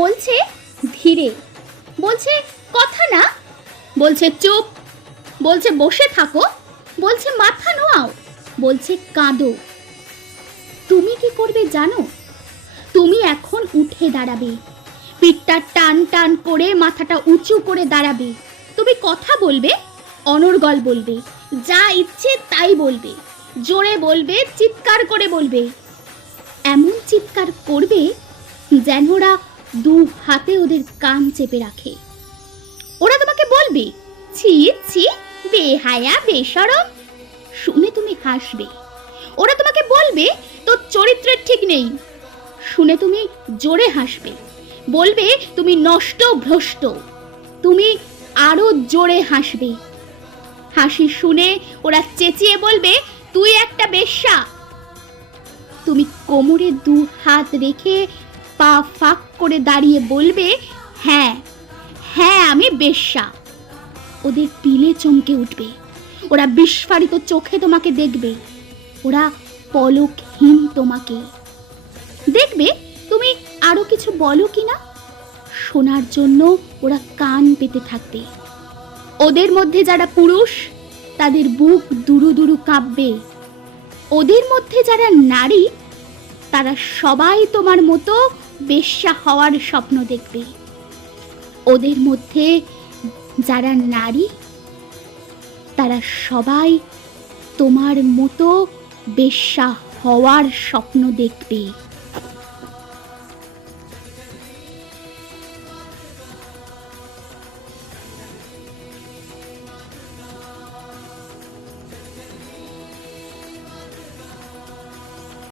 বলছে ধীরে। বলছে, কথা না। বলছে, চুপ। বলছে, বসে থাকো। বলছে, মাথা নোয়াও। বলছে, কাঁদো। তুমি কি করবে জানো? তুমি এখন উঠে দাঁড়াবে। পিঠটা টান টান করে মাথাটা উঁচু করে দাঁড়াবে। তুমি কথা বলবে। অনর্গল বলবে। যা ইচ্ছে তাই বলবে। জোরে বলবে। চিৎকার করে বলবে। এমন চিৎকার করবে যেন ওরা দু হাতে ওদের কান চেপে রাখে। ওরা তোমাকে বলবে, ছি ছি, বেহায়া, বেসরম। শুনে তুমি হাসবে। ওরা তোমাকে বলবে, তোর চরিত্রের ঠিক নেই। শুনে তুমি জোরে হাসবে। বলবে, তুমি নষ্ট, ভ্রষ্ট। তুমি আরও জোরে হাসবে। হাসি শুনে ওরা চেঁচিয়ে বলবে, তুই একটা বেশ্যা। তুমি কোমরে দু হাত রেখে পা ফাঁক করে দাঁড়িয়ে বলবে হ্যাঁ হ্যাঁ আমি বেশ্যা। ওদের পিলে চমকে উঠবে। ওরা বিস্ফারিত চোখে তোমাকে দেখবে। ওরা পলকহীন তোমাকে। দেখবে, তুমি আরও কিছু বলো কিনা শোনার জন্য ওরা কান পেতে থাকবে। ওদের মধ্যে যারা পুরুষ, তাদের বুক দুরু দুরু কাঁপবে। ওদের মধ্যে যারা নারী, তারা সবাই তোমার মতো বেশ্যা হওয়ার স্বপ্ন দেখবে। ওদের মধ্যে যারা নারী, তারা সবাই তোমার মতো বেশ্যা হওয়ার স্বপ্ন দেখবে।